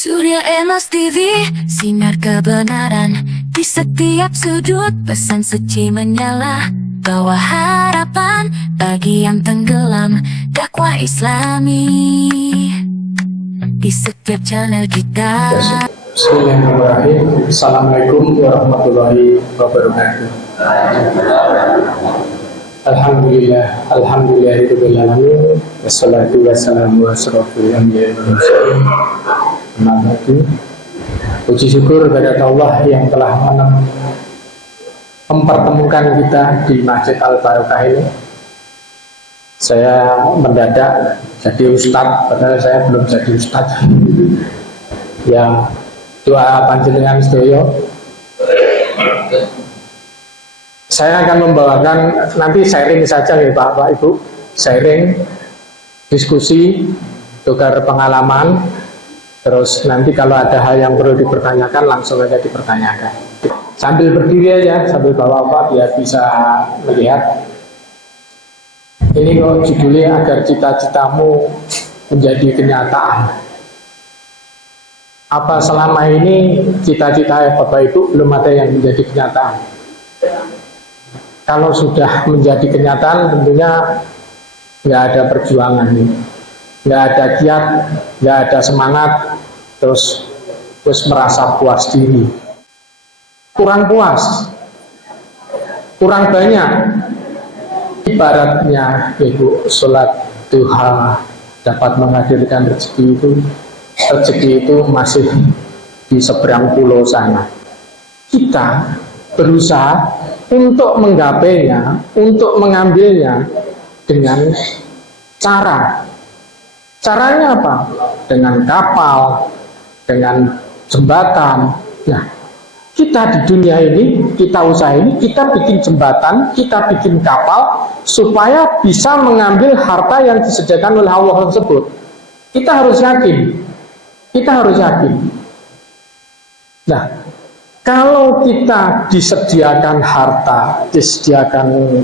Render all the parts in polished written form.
Surya Emas TV, sinar kebenaran di setiap sudut, pesan suci menyala, bawa harapan bagi yang tenggelam, dakwah Islami di setiap channel kita. Bismillahirrahmanirrahim. Assalamualaikum warahmatullahi wabarakatuh. Alhamdulillahirabbil alamin. Wassalatu wassalamu ala asyrofil anbiya'i wal mursalin. Puji syukur kepada Allah yang telah mempertemukan kita di Masjid Al-Barokah ini. Saya mendadak jadi ustadz, padahal saya belum jadi ustadz. Ya, doa panjenengan sedaya. Saya akan membawakan nanti sharing saja nih Bapak Ibu, sharing, diskusi, tukar pengalaman. Terus nanti kalau ada hal yang perlu dipertanyakan langsung aja dipertanyakan. Sambil berdiri aja, sambil bawa-bawa biar bisa melihat. Ini kok judulnya agar cita-citamu menjadi kenyataan. Apa selama ini cita-cita Bapak Ibu belum ada yang menjadi kenyataan? Kalau sudah menjadi kenyataan tentunya nggak ada perjuangan nih. Nggak ada kiat, nggak ada semangat, terus merasa puas diri. Kurang puas, kurang banyak. Ibaratnya Ibu sholat duha dapat menghadirkan rezeki itu masih di seberang pulau sana. Kita berusaha untuk menggapainya, untuk mengambilnya dengan caranya apa? Dengan kapal, dengan jembatan. Nah, kita di dunia ini, kita usaha ini, kita bikin jembatan, kita bikin kapal, supaya bisa mengambil harta yang disediakan oleh Allah tersebut. Kita harus yakin. Nah, kalau kita disediakan harta, disediakan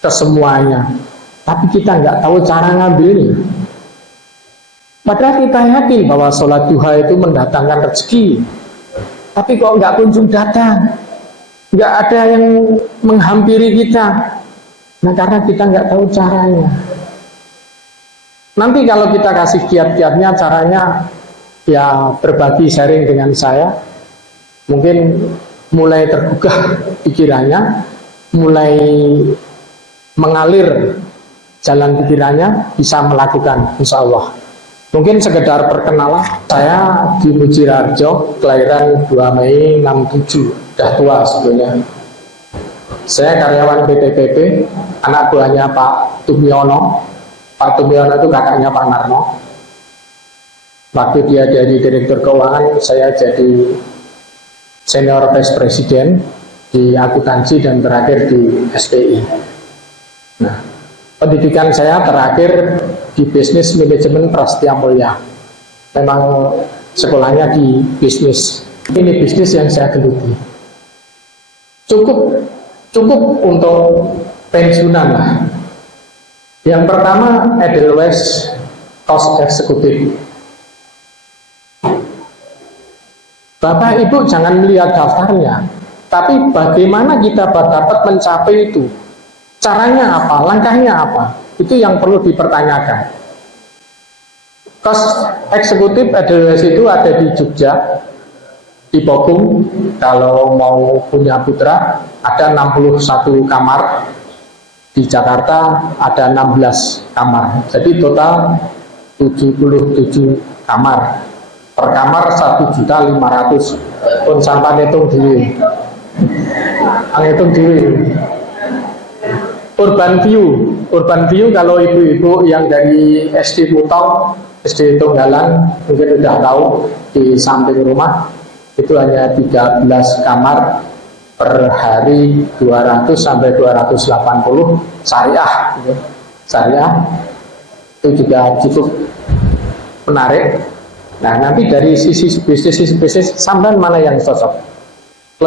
kesemuanya, tapi kita nggak tahu cara ngambilnya. Padahal kita yakin bahwa sholat duha itu mendatangkan rezeki, tapi kok nggak kunjung datang, nggak ada yang menghampiri kita. Nah, karena kita nggak tahu caranya. Nanti kalau kita kasih kiat-kiatnya, caranya ya berbagi sharing dengan saya, mungkin mulai terbuka pikirannya, mulai mengalir jalan pikirannya, bisa melakukan insya Allah. Mungkin sekedar perkenalan, saya di Mujirarjo, kelahiran 2 Mei 67, udah tua sebetulnya. Saya karyawan PT PP, anak buahnya Pak Tumiono. Pak Tumiono itu kakaknya Pak Narno. Waktu dia jadi direktur keuangan, saya jadi senior vice president di akuntansi dan terakhir di SPI. Nah, pendidikan saya terakhir di bisnis manajemen Prasetya Mulia. Memang sekolahnya di bisnis. Ini bisnis yang saya geluti. Cukup untuk pensiunan lah. Yang pertama Edelweiss Cost Executive. Bapak Ibu jangan melihat daftarnya, tapi bagaimana kita dapat mencapai itu? Caranya apa? Langkahnya apa? Itu yang perlu dipertanyakan. Cost Executive Edelweiss itu ada di Jogja, di Bokung. Kalau mau punya putra, ada 61 kamar. Di Jakarta ada 16 kamar. Jadi total 77 kamar. Per kamar 1.500.000. Pun sampai hitung diri. Hitung diri. Urban View kalau ibu-ibu yang dari SD Putong, SD Tunggalan mungkin sudah tahu, di samping rumah itu hanya 13 kamar per hari, 200 sampai 280 syariah. Syariah itu juga cukup menarik. Nah, nanti dari sisi bisnis sampai mana yang cocok?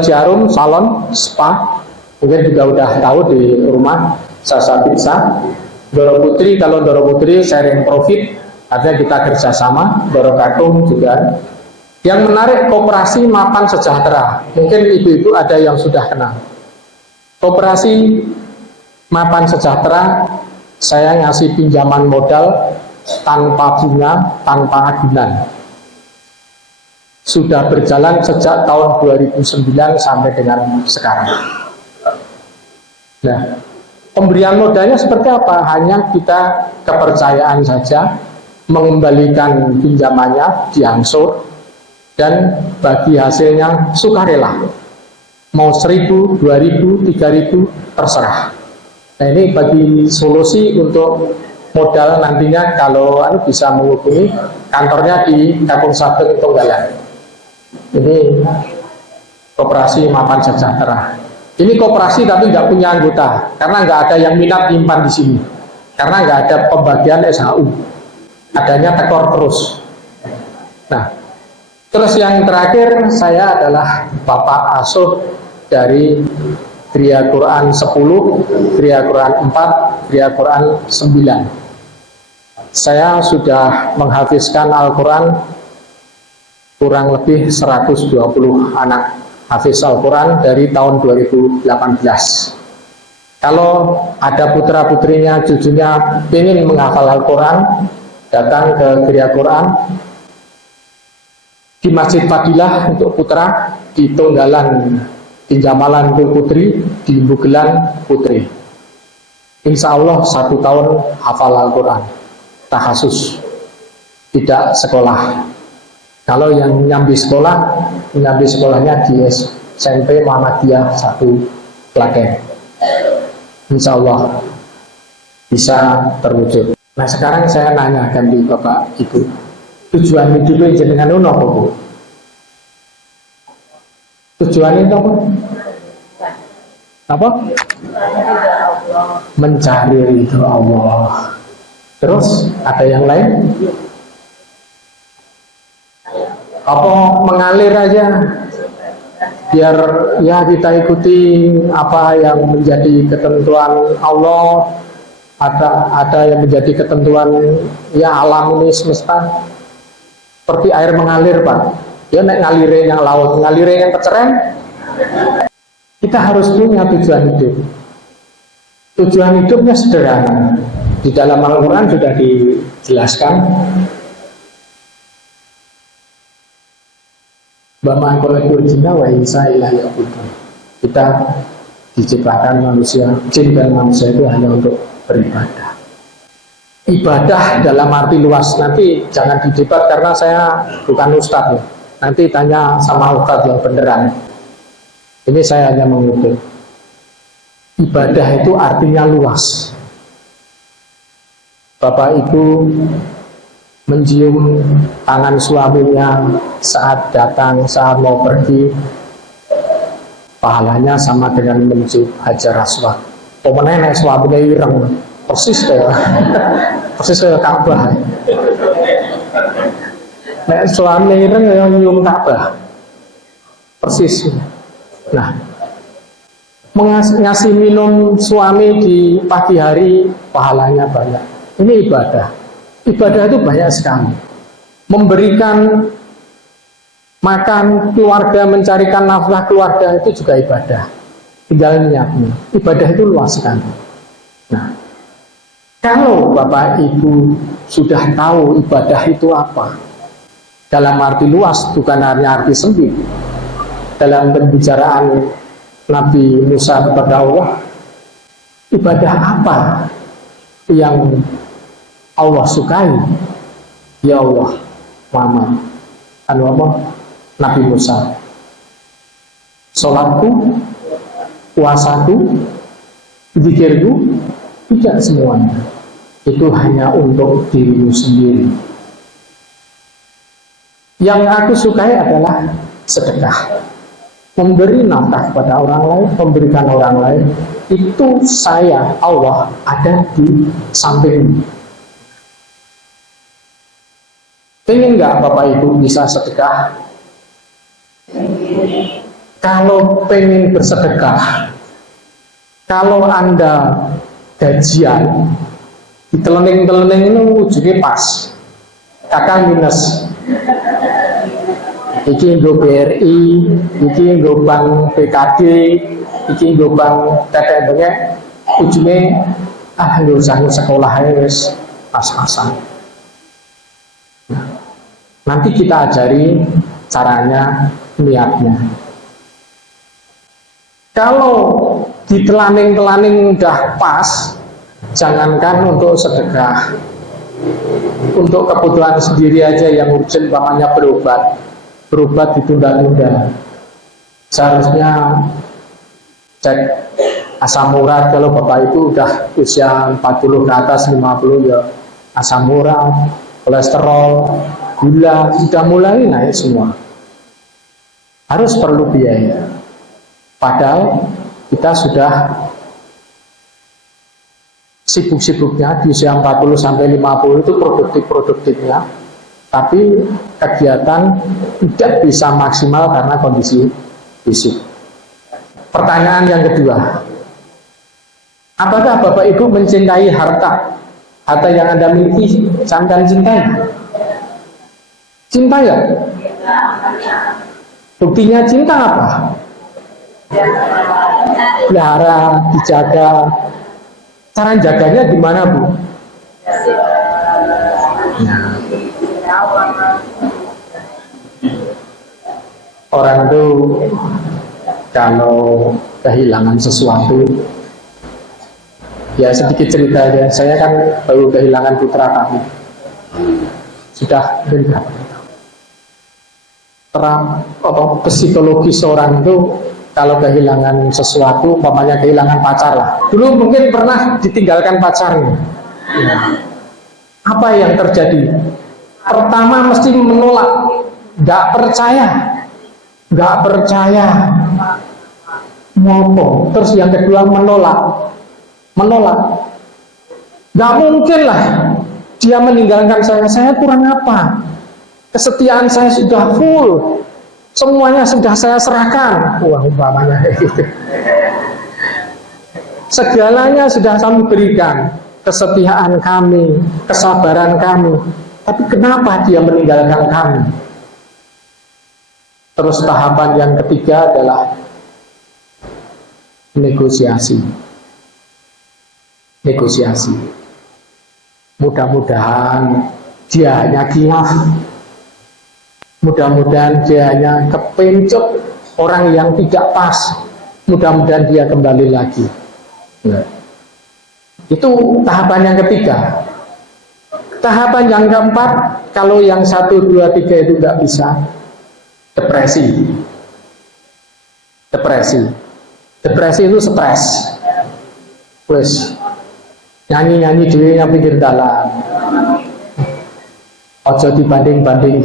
Jarum, salon, spa, mungkin juga udah tahu di rumah, Sasa Pizza, Doro Putri. Kalau Doro Putri sharing profit Artinya kita kerjasama, Barokatum juga. Yang menarik Koperasi Mapan Sejahtera. Mungkin ibu-ibu ada yang sudah kenal. Koperasi Mapan Sejahtera, saya ngasih pinjaman modal tanpa bunga, tanpa agunan. Sudah berjalan sejak tahun 2009 sampai dengan sekarang. Nah, pemberian modalnya seperti apa? Hanya kita kepercayaan saja, mengembalikan pinjamannya, diangsur, dan bagi hasilnya sukarela. Mau 1.000, 2.000, 3.000, terserah. Nah, ini bagi solusi untuk modal nantinya kalau bisa menghubungi kantornya di Kampung Sabeng Tonggalan. Ini Koperasi Mapan Sejahtera. Ini koperasi tapi nggak punya anggota karena nggak ada yang minat nyimpan di sini. Karena nggak ada pembagian SHU, adanya tekor terus. Nah, terus yang terakhir saya adalah Bapak Asuh dari Kriya Quran 10, Kriya Quran 4, Kriya Quran 9. Saya sudah menghafizkan Al-Quran kurang lebih 120 anak hafiz Al-Quran dari tahun 2018. Kalau ada putra-putrinya, cucunya ingin menghafal Al-Quran, datang ke Kriya Quran di Masjid Fadilah untuk putra, di Tonggalan Tinjamalan Putri, di Bugelan Putri. Insya Allah 1 tahun hafal Al-Quran, takhasus, tidak sekolah. Kalau yang nyambi sekolahnya di SMP Muhammadiyah 1 Klaten. Insya Allah bisa terwujud. Nah, sekarang saya nanya ganti Bapak Ibu, tujuan hidupnya jenengan itu apa, Bu? Tujuan itu apa? Apa? Mencari ridho Allah. Terus ada yang lain? Apa mengalir aja biar ya kita ikuti apa yang menjadi ketentuan Allah, ada yang menjadi ketentuan ya alam ini semesta, seperti air mengalir, Pak. Ya nek ngalire yang laut, ngalire yang keceren. Kita harus punya tujuan hidup. Tujuan hidupnya sederhana. Di dalam Al-Quran sudah dijelaskan. Bama kolekul jina wa insa ilahi abudun. Kita diciptakan manusia, jin dan manusia itu hanya untuk beribadah. Ibadah dalam arti luas, nanti jangan didebat karena saya bukan ustadz ya. Nanti tanya sama ustadz yang beneran. Ini saya hanya mengutip. Ibadah itu artinya luas. Bapak Ibu mencium tangan suaminya saat datang, saat mau pergi, pahalanya sama dengan mencium Hajar Aswad. Pemenang suaminya ireng, persis kayak Ka'bah. Nek suaminya ireng ya nyium Ka'bah, persis. Nah, ngasih minum suami di pagi hari pahalanya banyak. Ini ibadah. Ibadah itu banyak sekali. Memberikan makan keluarga, mencarikan nafkah keluarga itu juga ibadah. Tinggal niatnya. Ibadah itu luas sekali. Nah, kalau Bapak Ibu sudah tahu ibadah itu apa, dalam arti luas, bukan hanya arti sempit. Dalam pembicaraan Nabi Musa kepada Allah, ibadah apa yang Allah sukai? Ya Allah, Muhammad Nabi Musa, sholatku, puasaku, zikirku, tidak semuanya. Itu hanya untuk dirimu sendiri. Yang aku sukai adalah sedekah, memberi nafkah kepada orang lain, memberikan orang lain. Itu saya, Allah, ada di samping. Pengen nggak Bapak Ibu bisa sedekah? Kalau pengen bersedekah, kalau Anda gajian, di telening-telening itu ujungnya pas. kakang minus. Iki nggo BRI, iki nggo bank BKD, iki nggo bank tetek bengek, ujungnya nggak usah sekolah wis pas-pasan. Nanti kita ajari caranya, niatnya. Kalau ditelaning-telaning udah pas, jangankan untuk sedekah, untuk kebutuhan sendiri aja yang urgent, umpamanya berobat ditunda-tunda. Seharusnya cek asam urat, kalau bapak itu udah usia 40 ke atas, 50 ya asam urat, kolesterol, gula sudah mulai naik semua, harus perlu biaya. Padahal kita sudah sibuk-sibuknya di usia 40 sampai 50 itu produktifnya, tapi kegiatan tidak bisa maksimal karena kondisi fisik. Pertanyaan yang kedua, apakah Bapak Ibu mencintai harta? Harta yang Anda miliki, sampai cintai? Cinta ya? Buktinya cinta apa? Pelihara, dijaga. Cara jaganya gimana, Bu? Nah, orang itu kalau kehilangan sesuatu, ya sedikit cerita aja. Saya kan baru kehilangan putra kami, sudah berapa tahun. Psikologis orang itu kalau kehilangan sesuatu, umpamanya kehilangan pacar lah. Dulu mungkin pernah ditinggalkan pacarnya. Ya. Apa yang terjadi? Pertama mesti menolak, nggak percaya, ngomong. Terus yang kedua menolak. Nggak mungkin lah dia meninggalkan saya kurang apa? Kesetiaan saya sudah full, semuanya sudah saya serahkan. Wah, umpamanya gitu. Segalanya sudah kami berikan, kesetiaan kami, kesabaran kami. Tapi kenapa dia meninggalkan kami? Terus tahapan yang ketiga adalah negosiasi. Mudah-mudahan dia hanya khilaf. Mudah-mudahan dia hanya kepencut orang yang tidak pas. Mudah-mudahan dia kembali lagi. Nah, itu tahapan yang ketiga. Tahapan yang keempat, kalau yang 1, 2, 3 itu nggak bisa, depresi itu stres. Wes nyanyi dhewe pikir dalam. Ojo dibanding-banding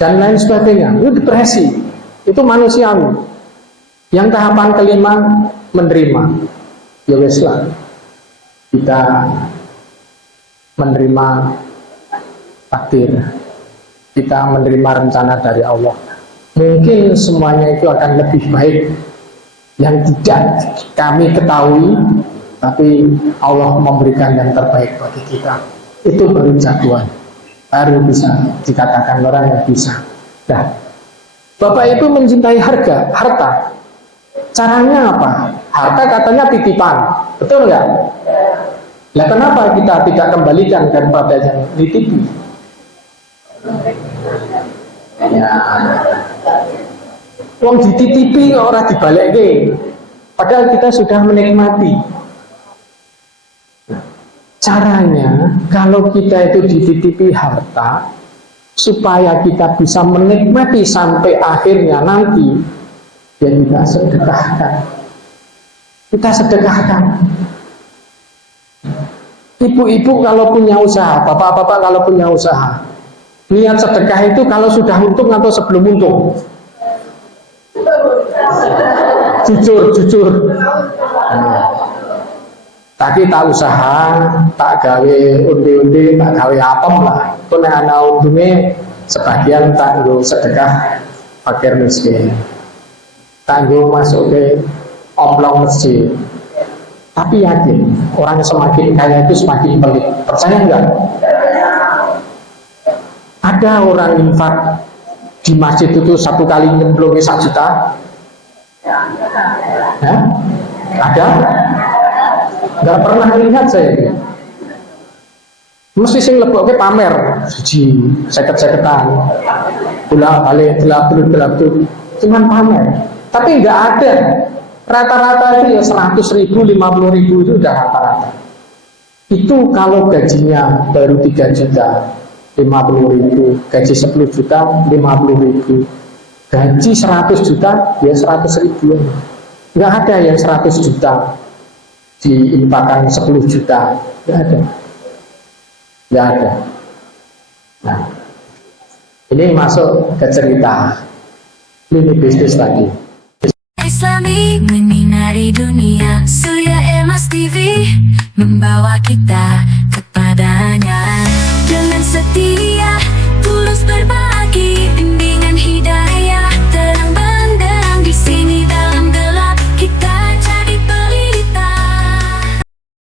dan lain sebagainya. Itu depresi. Itu manusiawi. Yang tahapan kelima, menerima. Ya wes lah. Kita menerima takdir. Kita menerima rencana dari Allah. Mungkin semuanya itu akan lebih baik yang tidak kami ketahui, tapi Allah memberikan yang terbaik bagi kita. Itu baru jagoan, baru bisa dikatakan orang yang bisa. Nah, Bapak Ibu mencintai harta. Caranya apa? Harta katanya titipan, betul nggak? Nah, kenapa kita tidak kembalikan kepada yang dititipi? Ya, wong dititipi orang dibalik, padahal kita sudah menikmati. Caranya, kalau kita itu dititipi harta, supaya kita bisa menikmati sampai akhirnya nanti, ya kita sedekahkan. Ibu-ibu kalau punya usaha, bapak-bapak kalau punya usaha, niat sedekah itu kalau sudah untung atau sebelum untung? Jujur. Nah, tadi tak usaha, tak gawe undi-undi, tak gawe apem lah. Itu anak untungnya sebagian tak nggo sedekah fakir miskin, tak nggo masuk ke omplong masjid. Tapi yakin orang semakin kaya itu semakin pelit. Percaya enggak? Ada orang infak di masjid itu satu kali nyemplungnya 1 juta? Ya? Ada? Nggak pernah lihat saya. Mesti sing leboknya pamer, siji, seket-seketan, bolak-balik, belak-beluk, cuman pamer. Tapi nggak ada. Rata-rata itu ya 100.000, 50.000 itu udah rata-rata. Itu kalau gajinya baru 3 juta, 50.000, gaji 10 juta, 50.000, gaji 100 juta, ya 100.000. Nggak ada yang 100 juta diinfakkan 10 juta, nggak ada. Nggak ada. Nah, ini masuk ke cerita. Ini bisnis lagi. Islami menyinari dunia, Surya Emas TV membawa kita kepadanya dengan setia.